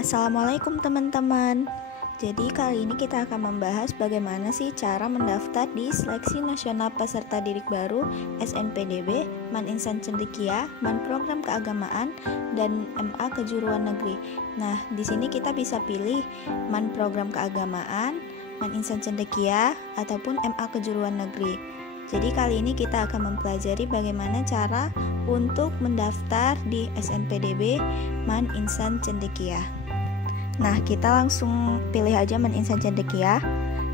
Assalamualaikum teman-teman. Jadi kali ini kita akan membahas bagaimana sih cara mendaftar di Seleksi Nasional Peserta Didik Baru SNPDB, Man Insan Cendekia, Man Program Keagamaan, dan MA Kejuruan Negeri. Nah, di sini kita bisa pilih Man Program Keagamaan, Man Insan Cendekia, ataupun MA Kejuruan Negeri. Jadi kali ini kita akan mempelajari bagaimana cara untuk mendaftar di SNPDB Man Insan Cendekia. Nah, kita langsung pilih aja Man Insan Cendekia.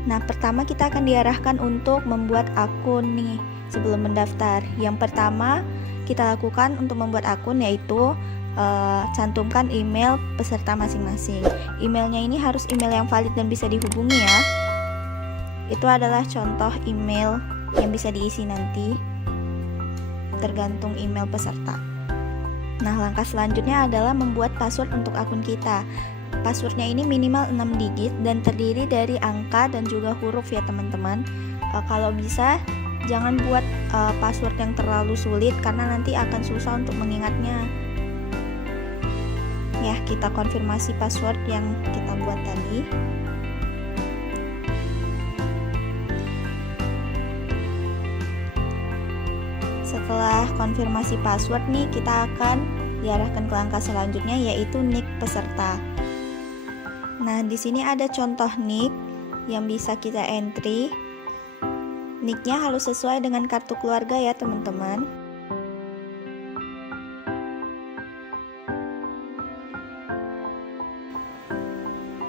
Nah, pertama kita akan diarahkan untuk membuat akun nih sebelum mendaftar. Yang pertama kita lakukan untuk membuat akun yaitu cantumkan email peserta masing-masing. Emailnya ini harus email yang valid dan bisa dihubungi ya. Itu adalah contoh email yang bisa diisi nanti, tergantung email peserta. Nah, langkah selanjutnya adalah membuat password untuk akun kita. Passwordnya ini minimal 6 digit dan terdiri dari angka dan juga huruf ya teman-teman. Kalau bisa jangan buat password yang terlalu sulit karena nanti akan susah untuk mengingatnya. Ya, kita konfirmasi password yang kita buat tadi. Setelah konfirmasi password nih, kita akan diarahkan ke langkah selanjutnya yaitu nick peserta. Nah, di sini ada contoh nick yang bisa kita entry. Nicknya harus sesuai dengan kartu keluarga ya teman-teman.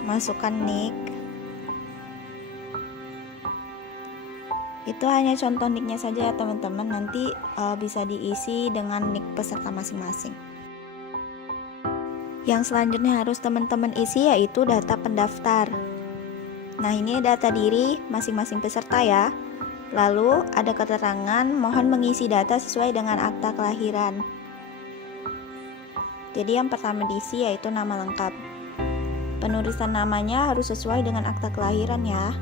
Masukkan nick. Itu hanya contoh nicknya saja ya teman-teman, nanti bisa diisi dengan nick peserta masing-masing. Yang selanjutnya harus teman-teman isi yaitu data pendaftar. Nah, ini data diri masing-masing peserta ya. Lalu ada keterangan mohon mengisi data sesuai dengan akta kelahiran. Jadi yang pertama diisi yaitu nama lengkap. Penulisan namanya harus sesuai dengan akta kelahiran ya.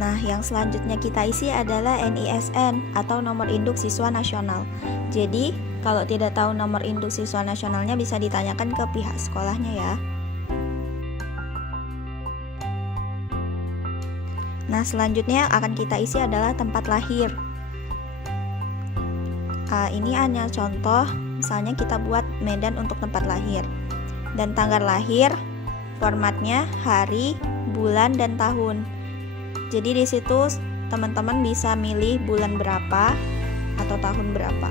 Nah, yang selanjutnya kita isi adalah NISN atau nomor induk siswa nasional. Jadi, kalau tidak tahu nomor induk siswa nasionalnya bisa ditanyakan ke pihak sekolahnya ya. Nah, selanjutnya yang akan kita isi adalah tempat lahir. Ini hanya contoh, misalnya kita buat Medan untuk tempat lahir. Dan tanggal lahir, formatnya hari, bulan, dan tahun. Jadi di situ teman-teman bisa milih bulan berapa atau tahun berapa.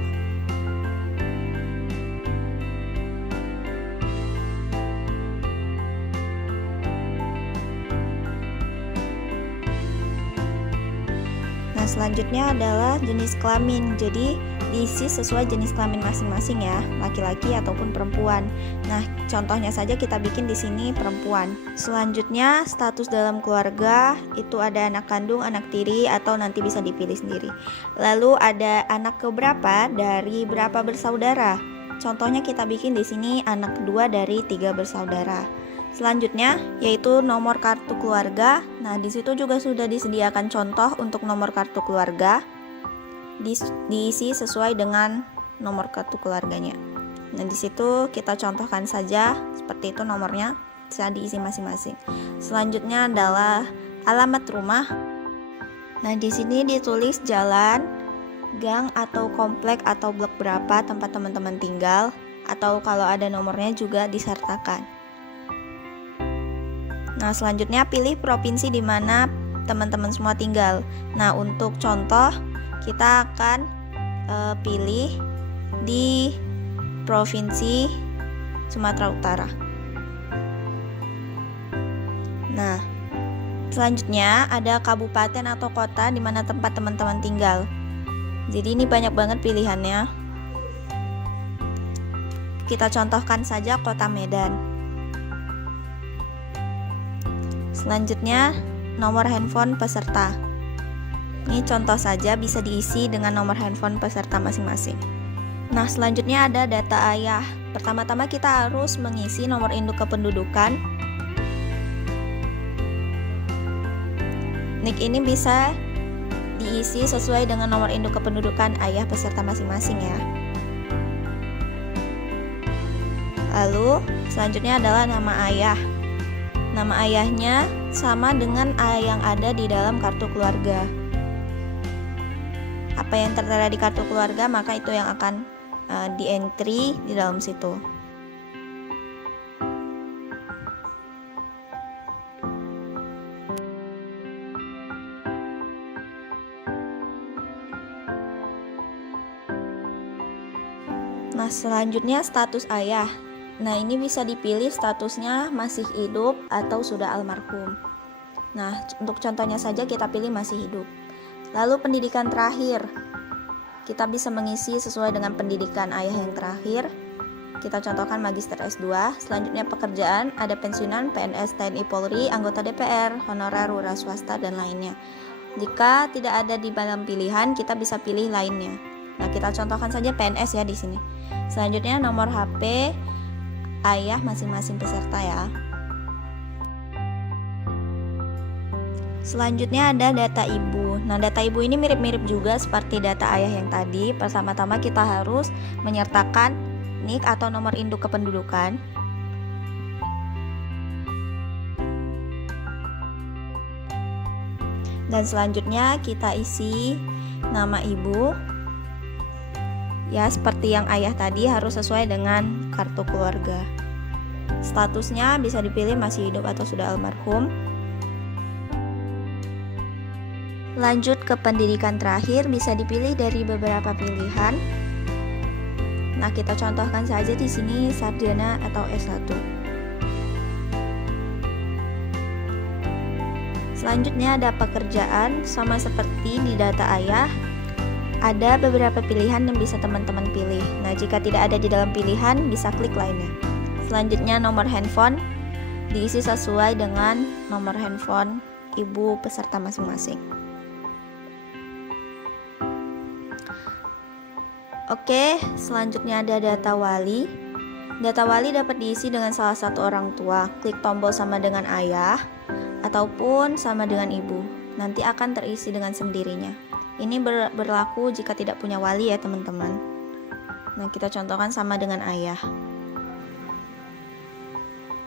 Nah, selanjutnya adalah jenis kelamin. Jadi diisi sesuai jenis kelamin masing-masing ya, laki-laki ataupun perempuan. Nah, contohnya saja kita bikin di sini perempuan. Selanjutnya, status dalam keluarga itu ada anak kandung, anak tiri, atau nanti bisa dipilih sendiri. Lalu ada anak keberapa dari berapa bersaudara. Contohnya kita bikin di sini anak kedua dari 3 bersaudara. Selanjutnya yaitu nomor kartu keluarga. Nah, di situ juga sudah disediakan contoh untuk nomor kartu keluarga. Diisi sesuai dengan nomor kartu keluarganya. Nah, di situ kita contohkan saja seperti itu nomornya, bisa diisi masing-masing. Selanjutnya adalah alamat rumah. Nah, di sini ditulis jalan, gang atau komplek atau blok berapa tempat teman-teman tinggal, atau kalau ada nomornya juga disertakan. Nah, selanjutnya pilih provinsi di mana teman-teman semua tinggal. Nah, untuk contoh kita akan pilih di Provinsi Sumatera Utara. Nah, selanjutnya ada kabupaten atau kota di mana tempat teman-teman tinggal. Jadi ini banyak banget pilihannya. Kita contohkan saja kota Medan. Selanjutnya, nomor handphone peserta. Ini contoh saja, bisa diisi dengan nomor handphone peserta masing-masing. Nah, selanjutnya ada data ayah. Pertama-tama kita harus mengisi nomor induk kependudukan. Nick ini bisa diisi sesuai dengan nomor induk kependudukan ayah peserta masing-masing ya. Lalu selanjutnya adalah nama ayah. Nama ayahnya sama dengan yang ada di dalam kartu keluarga. Apa yang tertera di kartu keluarga maka itu yang akan di entry di dalam situ. Nah, selanjutnya status ayah. Nah, ini bisa dipilih statusnya masih hidup atau sudah almarhum. Nah, untuk contohnya saja kita pilih masih hidup. Lalu pendidikan terakhir. Kita bisa mengisi sesuai dengan pendidikan ayah yang terakhir. Kita contohkan magister S2. Selanjutnya pekerjaan, ada pensiunan, PNS, TNI, Polri, anggota DPR, honorer, wira swasta, dan lainnya. Jika tidak ada di dalam pilihan, kita bisa pilih lainnya. Nah, kita contohkan saja PNS ya di sini. Selanjutnya nomor HP ayah masing-masing peserta ya. Selanjutnya ada data ibu. Nah, data ibu ini mirip-mirip juga seperti data ayah yang tadi. Pertama-tama kita harus menyertakan NIK atau nomor induk kependudukan. Dan selanjutnya kita isi nama ibu. Ya, seperti yang ayah tadi harus sesuai dengan kartu keluarga. Statusnya bisa dipilih masih hidup atau sudah almarhum. Lanjut ke pendidikan terakhir, bisa dipilih dari beberapa pilihan. Nah, kita contohkan saja di sini sarjana atau S1. Selanjutnya ada pekerjaan, sama seperti di data ayah. Ada beberapa pilihan yang bisa teman-teman pilih. Nah, jika tidak ada di dalam pilihan, bisa klik lainnya. Selanjutnya nomor handphone, diisi sesuai dengan nomor handphone ibu peserta masing-masing. Oke, selanjutnya ada data wali. Data wali dapat diisi dengan salah satu orang tua. Klik tombol sama dengan ayah ataupun sama dengan ibu. Nanti akan terisi dengan sendirinya. Ini berlaku jika tidak punya wali ya teman-teman. Nah, kita contohkan sama dengan ayah.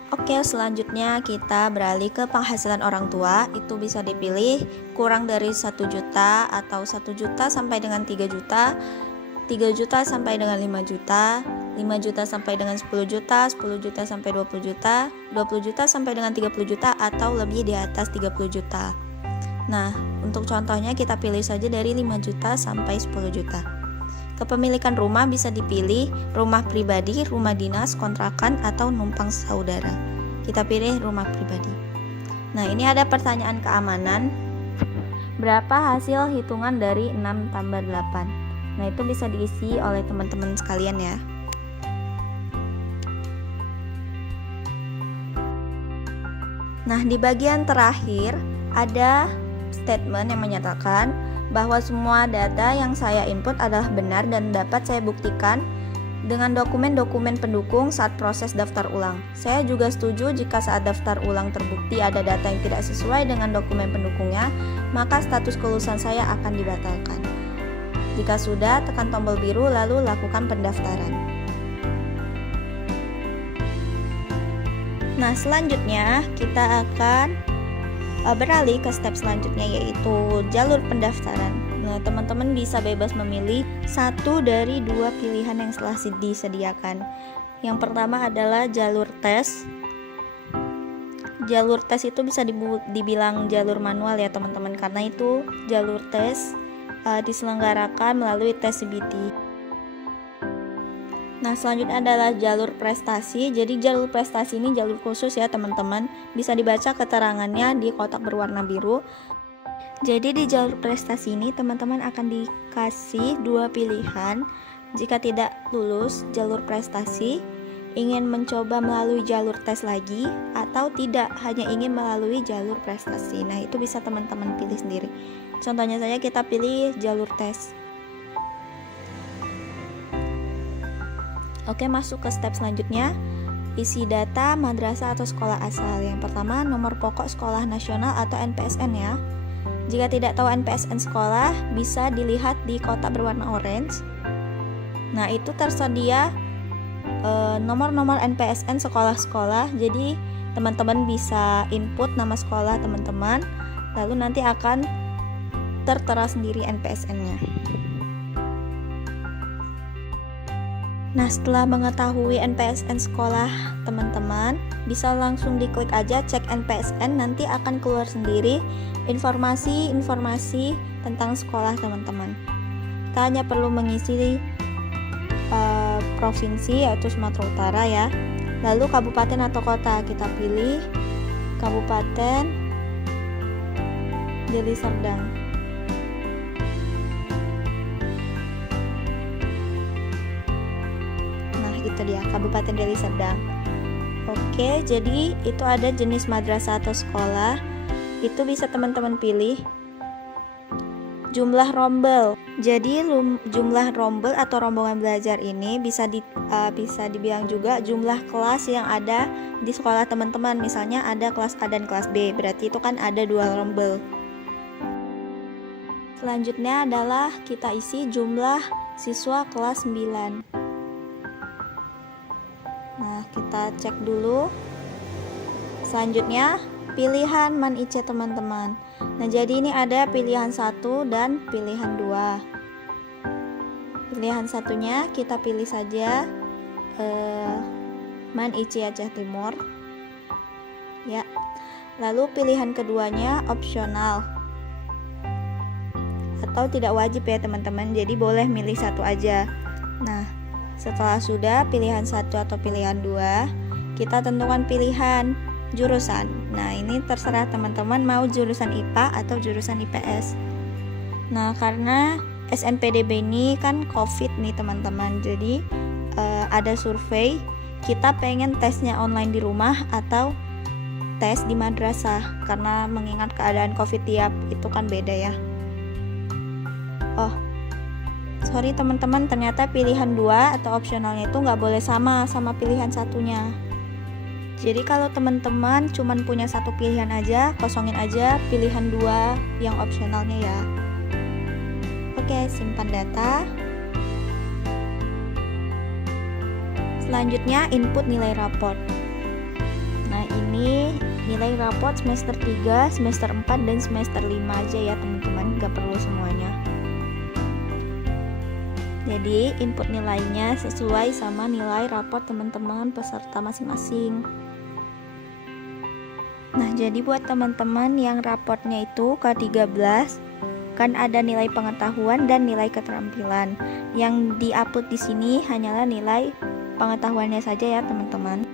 Oke, selanjutnya kita beralih ke penghasilan orang tua. Itu bisa dipilih kurang dari 1 juta atau 1 juta sampai dengan 3 juta, 3 juta sampai dengan 5 juta, 5 juta sampai dengan 10 juta, 10 juta sampai 20 juta, 20 juta sampai dengan 30 juta atau lebih di atas 30 juta. Nah, untuk contohnya kita pilih saja dari 5 juta sampai 10 juta. Kepemilikan rumah bisa dipilih rumah pribadi, rumah dinas, kontrakan, atau numpang saudara. Kita pilih rumah pribadi. Nah, ini ada pertanyaan keamanan. Berapa hasil hitungan dari 6 tambah 8? Nah, itu bisa diisi oleh teman-teman sekalian ya. Nah, di bagian terakhir ada statement yang menyatakan bahwa semua data yang saya input adalah benar dan dapat saya buktikan dengan dokumen-dokumen pendukung saat proses daftar ulang. Saya juga setuju jika saat daftar ulang terbukti ada data yang tidak sesuai dengan dokumen pendukungnya, maka status kelulusan saya akan dibatalkan. Jika sudah, tekan tombol biru lalu lakukan pendaftaran. Nah, selanjutnya kita akan beralih ke step selanjutnya, yaitu jalur pendaftaran. Nah, teman-teman bisa bebas memilih satu dari 2 pilihan yang telah disediakan. Yang pertama adalah jalur tes. Jalur tes itu bisa dibilang jalur manual ya teman-teman, karena itu jalur tes diselenggarakan melalui tes CBT. Nah, selanjutnya adalah jalur prestasi. Jadi jalur prestasi ini jalur khusus ya teman-teman. Bisa dibaca keterangannya di kotak berwarna biru. Jadi di jalur prestasi ini teman-teman akan dikasih 2 pilihan. Jika tidak lulus jalur prestasi, ingin mencoba melalui jalur tes lagi, atau tidak, hanya ingin melalui jalur prestasi. Nah, itu bisa teman-teman pilih sendiri. Contohnya saja kita pilih jalur tes. Oke, masuk ke step selanjutnya. Isi data madrasah atau sekolah asal. Yang pertama, nomor pokok sekolah nasional atau NPSN ya. Jika tidak tahu NPSN sekolah, bisa dilihat di kotak berwarna orange. Nah, itu tersedia nomor-nomor NPSN sekolah-sekolah. Jadi teman-teman bisa input nama sekolah teman-teman, lalu nanti akan tertera sendiri NPSN-nya. Nah, setelah mengetahui NPSN sekolah teman-teman, bisa langsung diklik aja cek NPSN, nanti akan keluar sendiri informasi-informasi tentang sekolah teman-teman. Kita hanya perlu mengisi provinsi yaitu Sumatera Utara ya. Lalu kabupaten atau kota, kita pilih Kabupaten Deli Serdang. Nah, itu dia Kabupaten Deli Serdang. Oke, jadi itu ada jenis madrasah atau sekolah. Itu bisa teman-teman pilih. Jumlah rombel. Jadi jumlah rombel atau rombongan belajar ini bisa dibilang juga jumlah kelas yang ada di sekolah teman-teman. Misalnya ada kelas A dan kelas B, berarti itu kan ada 2 rombel. Selanjutnya adalah kita isi jumlah siswa kelas 9. Nah, kita cek dulu. Selanjutnya pilihan MAN IC teman-teman. Nah, jadi ini ada pilihan 1 dan pilihan 2. Pilihan satunya kita pilih saja MAN IC Aceh Timur. Ya. Lalu pilihan keduanya opsional. Atau tidak wajib ya teman-teman. Jadi boleh milih satu aja. Nah, setelah sudah pilihan 1 atau pilihan 2, kita tentukan pilihan jurusan. Nah, ini terserah teman-teman mau jurusan IPA atau jurusan IPS. Nah, karena SNPDB ini kan COVID nih teman-teman, jadi ada survei, kita pengen tesnya online di rumah atau tes di madrasah, karena mengingat keadaan COVID tiap itu kan beda ya. Oh, sorry teman-teman, ternyata pilihan 2 atau opsionalnya itu nggak boleh sama pilihan satunya. Jadi kalau teman-teman cuman punya satu pilihan aja, kosongin aja pilihan 2 yang opsionalnya ya. Oke, simpan data. Selanjutnya input nilai raport. Nah, ini nilai raport semester 3, semester 4, dan semester 5 aja ya teman-teman, gak perlu semuanya. Jadi input nilainya sesuai sama nilai raport teman-teman peserta masing-masing. Nah, jadi buat teman-teman yang raportnya itu K13, kan ada nilai pengetahuan dan nilai keterampilan. Yang diupload di sini hanyalah nilai pengetahuannya saja ya teman-teman.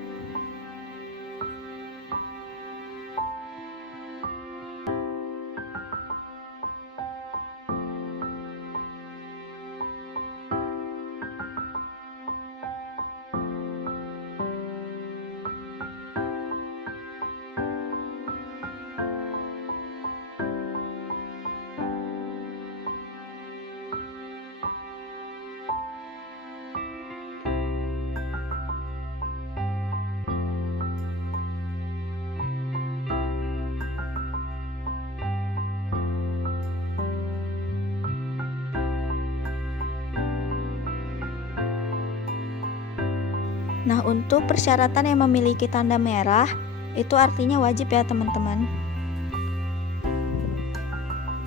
Nah, untuk persyaratan yang memiliki tanda merah, itu artinya wajib ya teman-teman.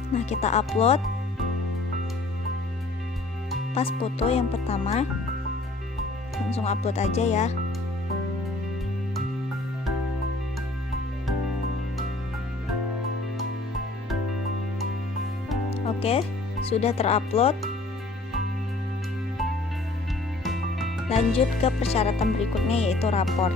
Nah, kita upload pas foto yang pertama, langsung upload aja ya. Oke, sudah terupload. Lanjut ke persyaratan berikutnya yaitu rapor.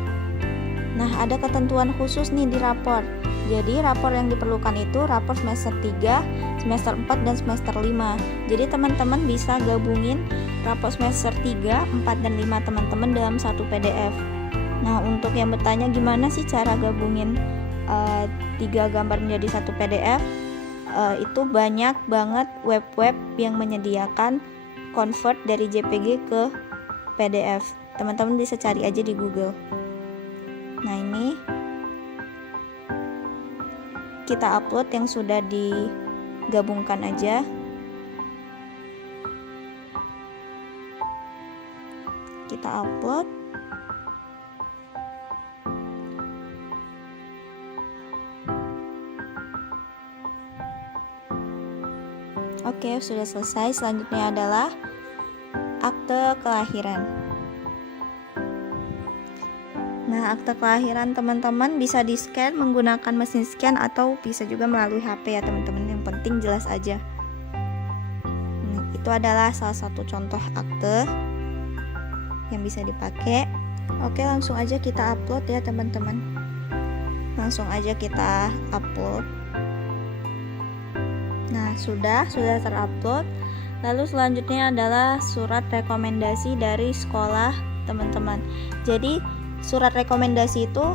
Nah, ada ketentuan khusus nih di rapor. Jadi rapor yang diperlukan itu rapor semester 3, semester 4, dan semester 5. Jadi teman-teman bisa gabungin rapor semester 3, 4, dan 5 teman-teman dalam satu PDF. Nah, untuk yang bertanya gimana sih cara gabungin 3 gambar menjadi satu PDF, itu banyak banget web-web yang menyediakan convert dari JPG ke PDF. Teman-teman bisa cari aja di Google. Nah, ini kita upload yang sudah gabungkan aja. Kita upload. Oke, sudah selesai. Selanjutnya adalah akte kelahiran. Nah, akte kelahiran teman-teman bisa di-scan menggunakan mesin scan atau bisa juga melalui HP ya teman-teman. Yang penting jelas aja. Nah, itu adalah salah satu contoh akte yang bisa dipakai. Oke, langsung aja kita upload ya teman-teman. Langsung aja kita upload. Nah, sudah terupload. Lalu selanjutnya adalah surat rekomendasi dari sekolah teman-teman. Jadi surat rekomendasi itu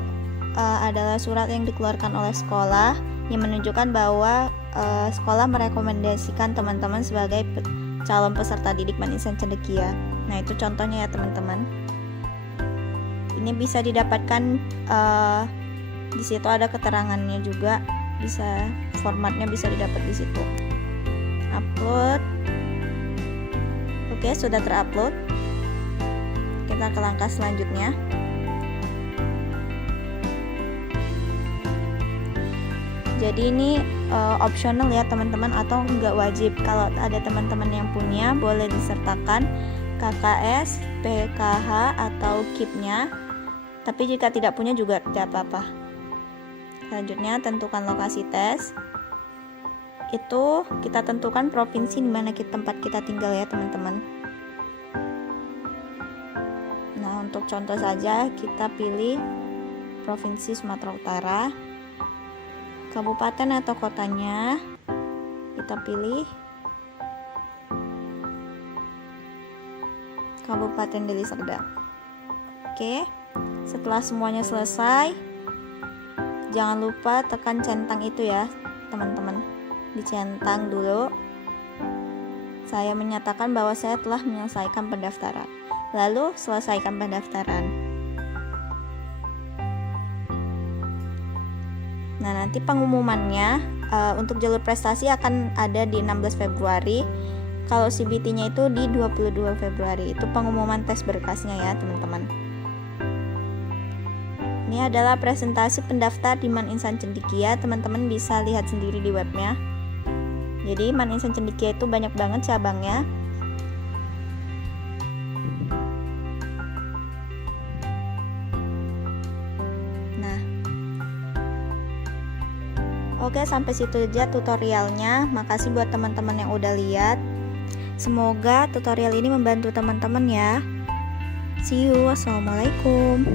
adalah surat yang dikeluarkan oleh sekolah yang menunjukkan bahwa sekolah merekomendasikan teman-teman sebagai calon peserta didik Man Insan Cendekia. Nah, itu contohnya ya teman-teman. Ini bisa didapatkan di situ ada keterangannya juga, bisa formatnya bisa didapat di situ. Upload. Oke, sudah terupload. Kita ke langkah selanjutnya. Jadi ini optional ya teman-teman, atau nggak wajib. Kalau ada teman-teman yang punya boleh disertakan KKS, PKH atau KIP-nya. Tapi jika tidak punya juga tidak apa-apa. Selanjutnya tentukan lokasi tes. Itu kita tentukan provinsi di mana tempat kita tinggal ya teman-teman. Nah, untuk contoh saja kita pilih Provinsi Sumatera Utara. Kabupaten atau kotanya kita pilih Kabupaten Deli Serdang. Oke, setelah semuanya selesai, jangan lupa tekan centang itu ya teman-teman. Dicentang dulu. Saya menyatakan bahwa saya telah menyelesaikan pendaftaran. Lalu selesaikan pendaftaran. Nah, nanti pengumumannya untuk jalur prestasi akan ada di 16 Februari. Kalau CBT-nya itu di 22 Februari. Itu pengumuman tes berkasnya ya, teman-teman. Ini adalah presentasi pendaftar di Man Insan Cendekia. Teman-teman bisa lihat sendiri di webnya. Jadi Man Insan Cendekia itu banyak banget cabangnya. Oke, sampai situ aja tutorialnya. Makasih buat teman-teman yang udah lihat. Semoga tutorial ini membantu teman-teman ya. See you. Wassalamualaikum.